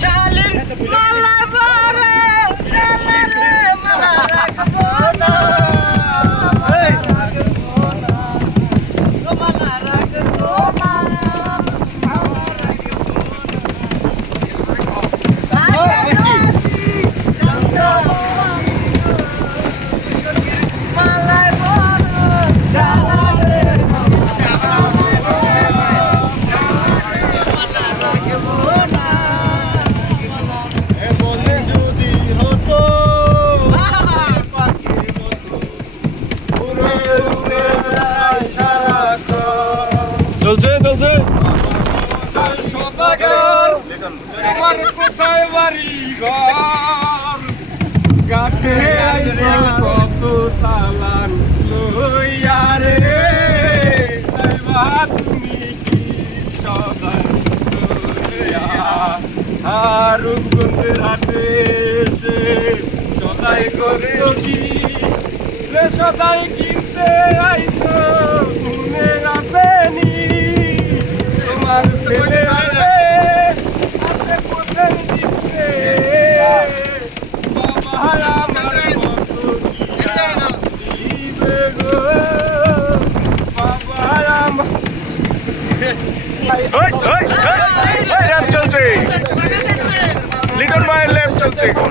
Challenge my life. আমার কোথায় বাড়ি ঘর? গাছে আইসা কত সালান লইয়া রে। তাইবা তুমি কি সদান লইয়া হারুমগঞ্জের হাটে এসে সদাই করতো কি? সদাই কিনতে লেফট চলছে লিটন ভাইয়ের লেফট চলছে এখন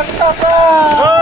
ভ্রষ্টাচার